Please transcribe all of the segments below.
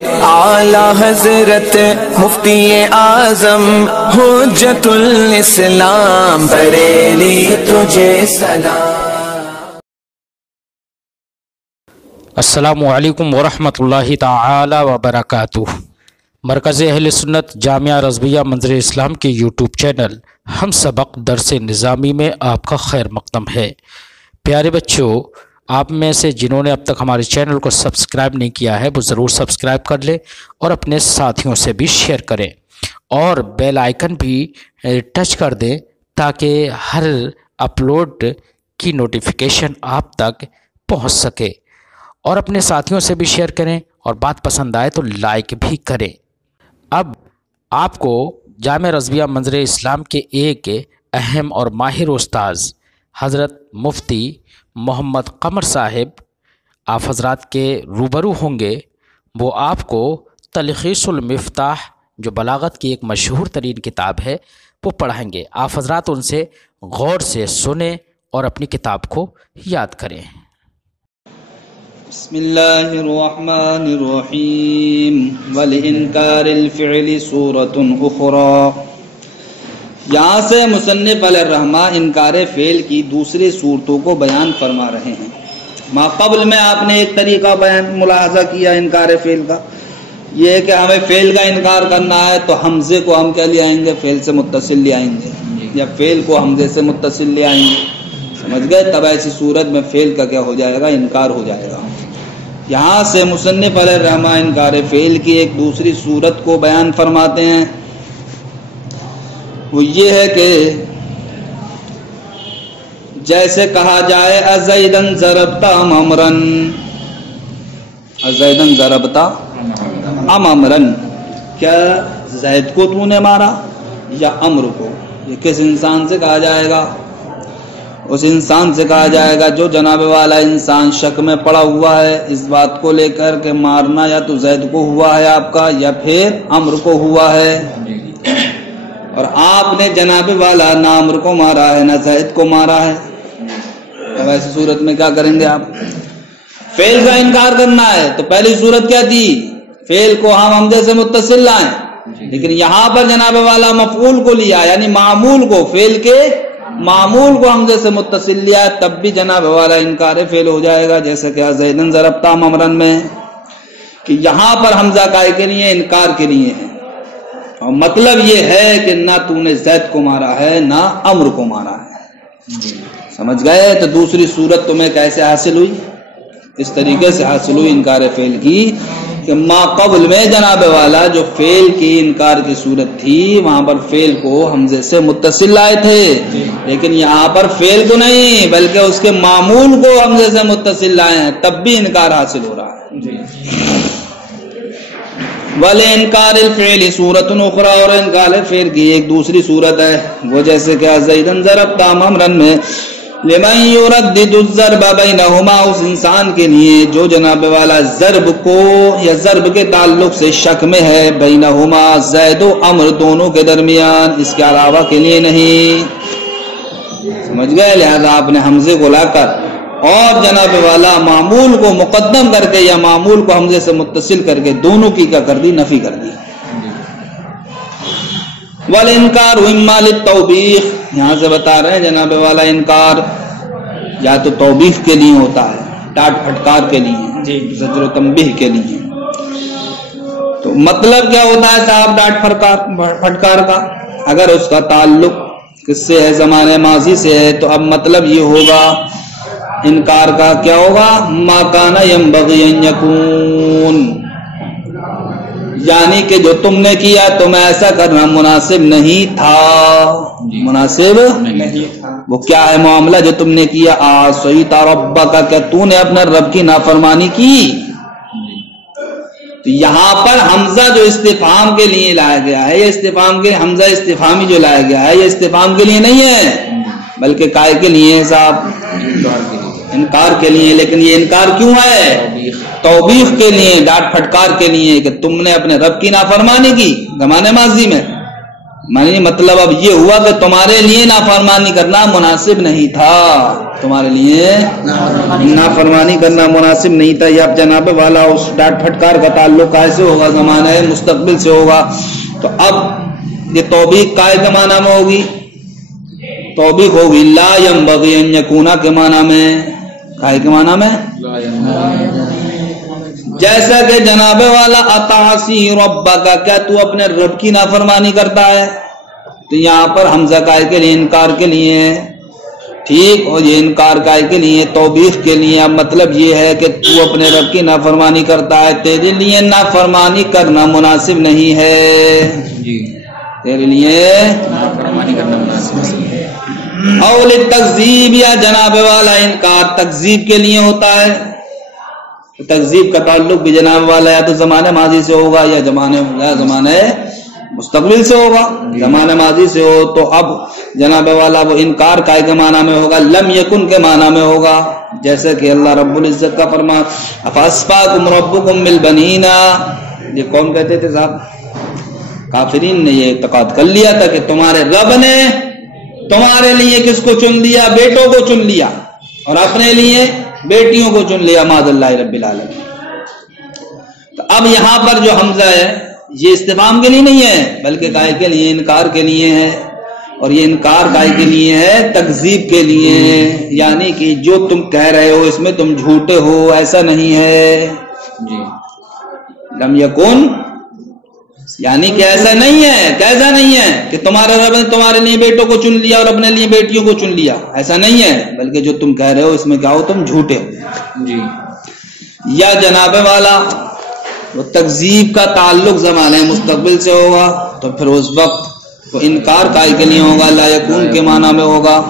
اعلیٰ حضرت مفتی اعظم حجت الاسلام بریلی تجھے سلام۔ السلام علیکم ورحمۃ اللہ تعالی وبرکاتہ۔ مرکز اہل سنت جامعہ رضویہ منظر اسلام کے یوٹیوب چینل ہم سبق درس نظامی میں آپ کا خیر مقدم ہے۔ پیارے بچوں، آپ میں سے جنہوں نے اب تک ہمارے چینل کو سبسکرائب نہیں کیا ہے وہ ضرور سبسکرائب کر لیں اور اپنے ساتھیوں سے بھی شیئر کریں اور بیل آئیکن بھی ٹچ کر دیں تاکہ ہر اپلوڈ کی نوٹیفیکیشن آپ تک پہنچ سکے، اور اپنے ساتھیوں سے بھی شیئر کریں اور بات پسند آئے تو لائک بھی کریں۔ اب آپ کو جامعہ رضویہ منظر اسلام کے ایک اہم اور ماہر استاذ حضرت مفتی محمد قمر صاحب آپ حضرات کے روبرو ہوں گے۔ وہ آپ کو تلخیص المفتاح جو بلاغت کی ایک مشہور ترین کتاب ہے وہ پڑھائیں گے۔ آپ حضرات ان سے غور سے سنیں اور اپنی کتاب کو یاد کریں۔ بسم اللہ الرحمن الرحیم ولانکار الفعل صورت اخری۔ یہاں سے مصنف علیہ الرحمہ انکار فعل کی دوسری صورتوں کو بیان فرما رہے ہیں۔ ما قبل میں آپ نے ایک طریقہ ملاحظہ کیا انکار فعل کا، یہ ہے کہ ہمیں فعل کا انکار کرنا ہے تو حمزے کو ہم کیا لے آئیں گے؟ فعل سے متصل لے آئیں گے، یا فعل کو حمزے سے متصل لے آئیں گے، سمجھ گئے؟ تب ایسی صورت میں فعل کا کیا ہو جائے گا؟ انکار ہو جائے گا۔ یہاں سے مصنف علیہ الرحمہ انکار فعل کی ایک دوسری صورت کو بیان فرماتے ہیں، وہ یہ ہے کہ جیسے کہا جائے ازیدن ضربتا امرن، ازیدن ضربتا امرن، کیا زید کو تو نے مارا یا امر کو؟ یہ کس انسان سے کہا جائے گا؟ اس انسان سے کہا جائے گا جو جناب والا انسان شک میں پڑا ہوا ہے اس بات کو لے کر کہ مارنا یا تو زید کو ہوا ہے آپ کا یا پھر امر کو ہوا ہے، اور آپ نے جناب والا نہ امر کو مارا ہے نہ زید کو مارا ہے۔ اب ایسی صورت میں کیا کریں گے؟ آپ فعل کا انکار کرنا ہے تو پہلی صورت کیا تھی؟ فعل کو ہم حمزے سے متصل لائیں، لیکن یہاں پر جناب والا مفعول کو لیا، یعنی معمول کو، فعل کے معمول کو حمزے سے متصل لیا ہے، تب بھی جناب والا انکار فعل ہو جائے گا، جیسے کہ زیدن ضربتا امرن میں کہ یہاں پر حمزہ کائے کے لیے انکار کے لیے ہے، اور مطلب یہ ہے کہ نہ تو نے زید کو مارا ہے نہ امر کو مارا ہے، سمجھ گئے؟ تو دوسری صورت تمہیں کیسے حاصل ہوئی؟ اس طریقے سے حاصل ہوئی انکار فعل کی کہ ما قبل میں جناب والا جو فعل کی انکار کی صورت تھی وہاں پر فعل کو حمزے سے متصل لائے تھے، لیکن یہاں پر فعل کو نہیں بلکہ اس کے معمول کو حمزے سے متصل لائے ہیں، تب بھی انکار حاصل ہو رہا ہے۔ وَلِإِنْكَارِ الْفِعْلِ صُورَةٌ أُخْرَى، اور انکار فعل کی ایک دوسری صورت ہے، وہ جیسے کہ زیدن ضربتا امرن میں لمن يردد الضرب بینہما، اس انسان کے لیے جو جناب والا ضرب کو یا ضرب کے تعلق سے شک میں ہے، بینہما زید و امر دونوں کے درمیان، اس کے علاوہ کے لیے نہیں، سمجھ گئے؟ لہذا آپ نے حمزے کو لا کر اور جناب والا معمول کو مقدم کر کے یا معمول کو حمزے سے متصل کر کے دونوں کی کیا کر دی؟ نفی کر دی۔ والانکار اما للتوبیخ، یہاں سے بتا رہے ہیں جناب والا انکار یا تو توبیخ کے لیے ہوتا ہے، ڈانٹ پھٹکار کے لیے، زجر و تنبیہ کے لیے۔ تو مطلب کیا ہوتا ہے صاحب ڈانٹ پھٹکار کا؟ اگر اس کا تعلق کس سے ہے؟ زمانے ماضی سے ہے، تو اب مطلب یہ ہوگا انکار کا کیا ہوگا؟ ما کان ینبغی ان یکون، یعنی کہ جو تم نے کیا تمہیں ایسا کرنا مناسب نہیں تھا، مناسب نہیں تھا۔ وہ کیا ہے معاملہ جو تم نے کیا؟ عصیت ربک، کیا تو نے اپنے رب کی نافرمانی کی؟ تو یہاں پر حمزہ جو استفہام کے لیے لایا گیا ہے، یہ استفہام کے حمزہ استفہامی جو لایا گیا ہے یہ استفہام کے لیے نہیں ہے بلکہ کائے کے لیے ہے صاحب؟ انکار کے لیے۔ لیکن یہ انکار کیوں ہے؟ توبیخ کے لیے، ڈانٹ پھٹکار کے لیے کہ تم نے اپنے رب کی نافرمانی کی زمانے ماضی میں، مطلب اب یہ ہوا کہ تمہارے لیے نافرمانی کرنا مناسب نہیں تھا۔ تمہارے لیے نافرمانی کرنا مناسب نہیں تھا. یہ اب جناب والا اس ڈانٹ پھٹکار کا تعلق کیسے ہوگا؟ زمانہ مستقبل سے ہوگا. تو اب یہ توبیق کائے کے معنی میں ہوگی؟ توبیق ہوگی لا ينبغي ان يكون کے معنی میں. کائے کے معنی میں؟ جیسا کہ جناب والا اتعصی ربک، کیا تو اپنے رب کی نافرمانی کرتا ہے؟ تو یہاں پر حمزہ کائے کے لیے انکار کے لیے ہے، ٹھیک، اور یہ انکار کائے کے لیے توبیخ کے لیے. اب مطلب یہ ہے کہ تو اپنے رب کی نافرمانی کرتا ہے، تیرے لیے نافرمانی کرنا مناسب نہیں ہے. تیرے لیے نافرمانی کرنا مناسب نہیں ہے. اول تکذیب، یا جناب والا انکار تکذیب کے لیے ہوتا ہے. تکذیب کا تعلق بھی جناب والا یا تو زمانے ماضی سے ہوگا یا زمانے مستقبل سے ہوگا. زمانے ماضی سے ہو تو اب جناب والا وہ انکار کائے کے معنی میں ہوگا، لم یکن کے معنی میں ہوگا. جیسے کہ اللہ رب العزت کا فرمان افاسفاکم ربکم بالبنین، یہ کون کہتے تھے صاحب؟ کافرین نے یہ اعتقاد کر لیا تھا کہ تمہارے رب نے تمہارے لیے کس کو چن لیا؟ بیٹوں کو چن لیا، اور اپنے لیے بیٹیوں کو چن لیا. معاذ اللہ رب العالمین. تو اب یہاں پر جو حمزہ ہے یہ استفہام کے لیے نہیں ہے بلکہ کائے کے لیے انکار کے لیے ہے، اور یہ انکار کائے کے لیے ہے؟ تکذیب کے لیے ہے. یعنی کہ جو تم کہہ رہے ہو اس میں تم جھوٹے ہو، ایسا نہیں ہے. جی لم یکن یعنی کہ ایسا نہیں ہے. کیسا نہیں ہے؟ کہ تمہارا رب نے تمہارے لیے بیٹوں کو چن لیا اور اپنے لیے بیٹیوں کو چن لیا، ایسا نہیں ہے. بلکہ جو تم کہہ رہے ہو اس میں کیا ہو؟ تم جھوٹے ہو. جی یا جناب والا وہ تکذیب کا تعلق زمانے مستقبل سے ہوگا تو پھر اس وقت وہ انکار کائے کے لیے ہوگا، لا یکون کے معنی میں ہوگا.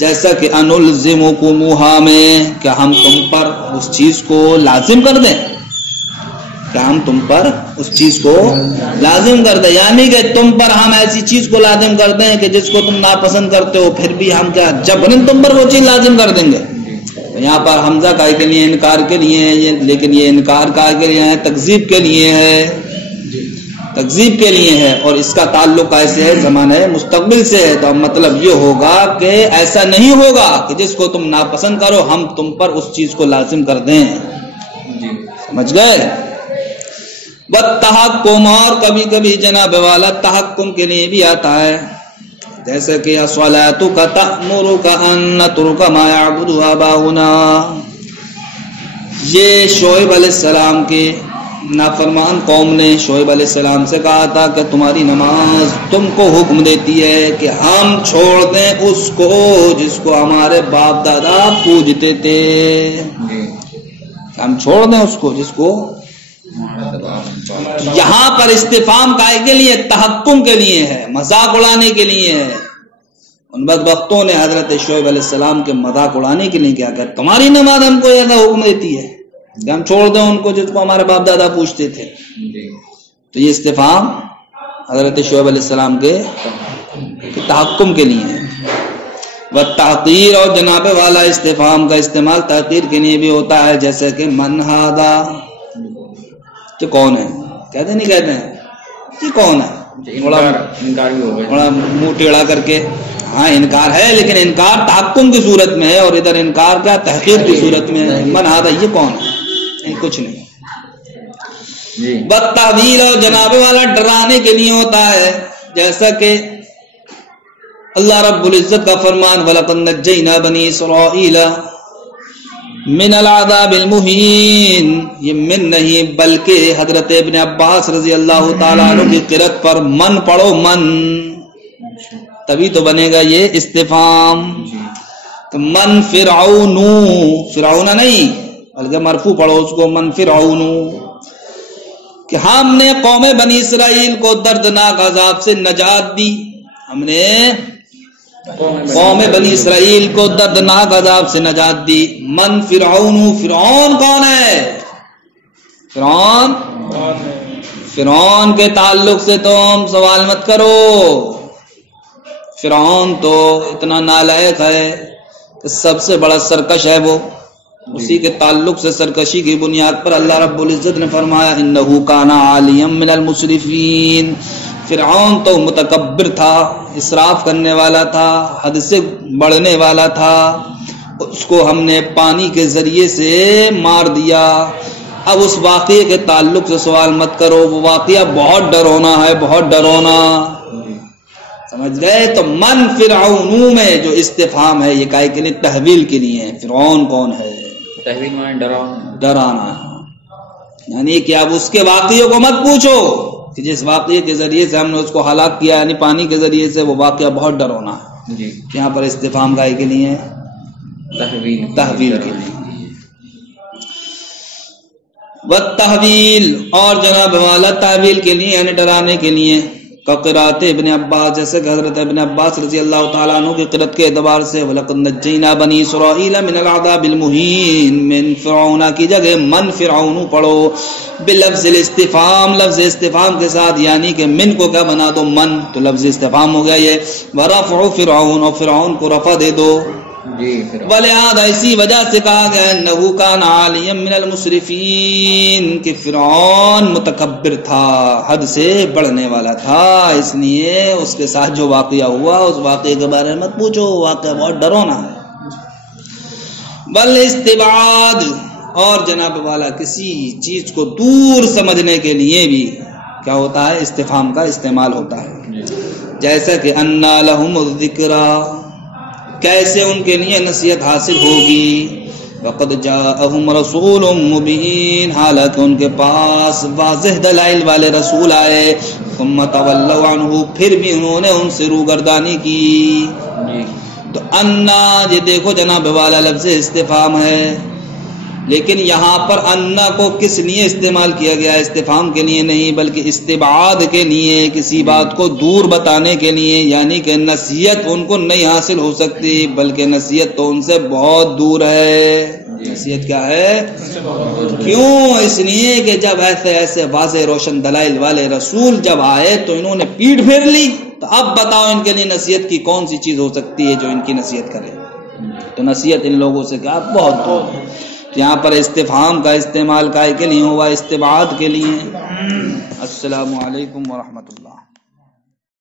جیسا کہ انلزمکموہا میں، کہ ہم تم پر اس چیز کو لازم کر دیں، کہ ہم تم پر اس چیز کو لازم کر دیں. یعنی کہ تم پر ہم ایسی چیز کو لازم کر دیں کہ جس کو تم ناپسند کرتے ہو، پھر بھی ہم کیا جبرن تم پر وہ چیز لازم کر دیں گے. یہاں پر حمزہ کائے کے لیے انکار کے لیے ہے، لیکن یہ انکار کائے کے لیے ہے؟ تکذیب کے لیے ہے. تکذیب کے لیے ہے، اور اس کا تعلق کیسے ہے؟ زمانہ مستقبل سے ہے. تو مطلب یہ ہوگا کہ ایسا نہیں ہوگا کہ جس کو تم ناپسند کرو ہم تم پر اس چیز کو لازم کر دیں. سمجھ گئے؟ تحکم، اور کبھی کبھی جناب والا تحکم کے لیے بھی آتا ہے. جیسے کہ الصلاۃ تأمرک ان نترک ما یعبد آباؤنا، یہ شعیب علیہ السلام کے نافرمان قوم نے شعیب علیہ السلام سے کہا تھا کہ تمہاری نماز تم کو حکم دیتی ہے کہ ہم چھوڑ دیں اس کو جس کو ہمارے باپ دادا پوجتے تھے. ہم چھوڑ دیں اس کو جس کو. یہاں پر استفہام کائے کے لیے؟ تحکم کے لیے ہے، مذاق اڑانے کے لیے ہے. ان بدبختوں نے حضرت شعیب علیہ السلام کے مذاق اڑانے کے لیے کیا کہ تمہاری نماز ہم کو ایسا حکم دیتی ہے کہ ہم چھوڑ دیں ان کو جس کو ہمارے باپ دادا پوچھتے تھے. تو یہ استفہام حضرت شعیب علیہ السلام کے تحکم کے لیے ہے. والتحقیر، اور جناب والا استفہام کا استعمال تحقیر کے لیے بھی ہوتا ہے. جیسے کہ من ھذا، کہ کون ہے؟ کہتے نہیں کہتے ہیں کہ کون ہے؟ بڑا منہ ٹیڑھا کر کے. ہاں انکار ہے، لیکن انکار تحکم کی صورت میں ہے، اور ادھر انکار کا تحقیر کی صورت میں ہے. من ھذا، یہ کون ہے؟ کچھ نہیں. بالتحویل، اور جناب والا ڈرانے کے لیے ہوتا ہے. جیسا کہ اللہ رب العزت کا فرمان وَلَقَدْ نَجَّيْنَا بَنِي إِسْرَائِيلَ من العذاب المہین، یہ من نہیں بلکہ حضرت ابن عباس رضی اللہ تعالیٰ عنہ کی قرأت پر من پڑھو، من، تبھی تو بنے گا یہ استفہام. من فرعون، فرعون نہیں بلکہ مرفوع پڑھو اس کو، من فرعون، کہ ہم نے قوم بنی اسرائیل کو دردناک عذاب سے نجات دی. ہم نے قوم بنی اسرائیل کو دردناک عذاب سے نجات دی. من فرعون، فرعون کون ہے؟ فرعون کے تعلق سے تم سوال مت کرو. فرعون تو اتنا نالائق ہے کہ سب سے بڑا سرکش ہے وہ. اسی کے تعلق سے سرکشی کی بنیاد پر اللہ رب العزت نے فرمایا انہو کان عالیا من المسرفین. فرعون تو متکبر تھا، اسراف کرنے والا تھا، حد سے بڑھنے والا تھا. اس کو ہم نے پانی کے ذریعے سے مار دیا۔ اب اس واقعے کے تعلق سے سوال مت کرو، وہ واقعہ بہت ڈرونا ہے، بہت ڈرونا، سمجھ گئے؟ تو من فرعون میں جو استفہام ہے یہ کائے کے لیے تحویل کے لیے ہے۔ فرعون کون ہے؟ تحویل معنی ڈرانا، یعنی کہ اب اس کے واقعے کو مت پوچھو کہ جس واقعے کے ذریعے سے ہم نے اس کو ہلاک کیا، یعنی پانی کے ذریعے سے، وہ واقعہ بہت ڈرونا ہے۔ جی، یہاں پر استفہام کائے کے لیے ہے؟ تحویل کے لیے۔ والتحویل، اور جناب والا تحویل کے لیے یعنی ڈرانے کے لیے، قرات ابن عباس، جیسے کہ حضرت ابن عباس رضی اللہ تعالیٰ عنہ کی قرات کے اعتبار سے وَلَقَدْ نَجَّيْنَا بَنِي إِسْرَائِيلَ مِنَ الْعَذَابِ الْمُهِينِ من فرعون کی جگہ من فرعون پڑھو بلفظ الاستفہام، لفظ استفہام کے ساتھ، یعنی کہ من کو کیا بنا دو؟ من، تو لفظ استفہام ہو گیا یہ۔ وَرَفْعُ فرعون، اور فرعون کو رفع دے دو۔ وَلِهَذَا، اسی وجہ سے کہا گیا انہو کان عالیا من المسرفین، کہ فرعون متکبر تھا، حد سے بڑھنے والا تھا، اس لیے اس کے ساتھ جو واقعہ ہوا اس واقعے کے بارے میں مت پوچھو، واقعہ بہت ڈرونا ہے۔ بل استبعاد، اور جناب والا کسی چیز کو دور سمجھنے کے لیے بھی کیا ہوتا ہے؟ استفہام کا استعمال ہوتا ہے۔ جیسا کہ انا لہم الذکرا، کیسے ان کے لیے نصیحت حاصل ہوگی؟ وقد جاءہم رسول مبین، حالانکہ ان کے پاس واضح دلائل والے رسول آئے، ثم تولوا عنہ، پھر بھی انہوں نے ان سے روگردانی کی۔ تو انا، یہ دیکھو جناب والا لفظ استفہام ہے، لیکن یہاں پر انا کو کس لیے استعمال کیا گیا؟ استفہام کے لیے نہیں بلکہ استبعاد کے لیے، کسی بات کو دور بتانے کے لیے، یعنی کہ نصیحت ان کو نہیں حاصل ہو سکتی، بلکہ نصیحت تو ان سے بہت دور ہے۔ نصیحت کیا ہے؟ کیوں؟ اس لیے کہ جب ایسے واضح روشن دلائل والے رسول جب آئے تو انہوں نے پیٹھ پھیر لی، تو اب بتاؤ ان کے لیے نصیحت کی کون سی چیز ہو سکتی ہے جو ان کی نصیحت کرے؟ تو نصیحت ان لوگوں سے کیا بہت دور ہے۔ یہاں پر استفہام کا استعمال کائے کے لیے ہوا؟ استبعاد کے لیے۔ السلام علیکم ورحمۃ اللہ۔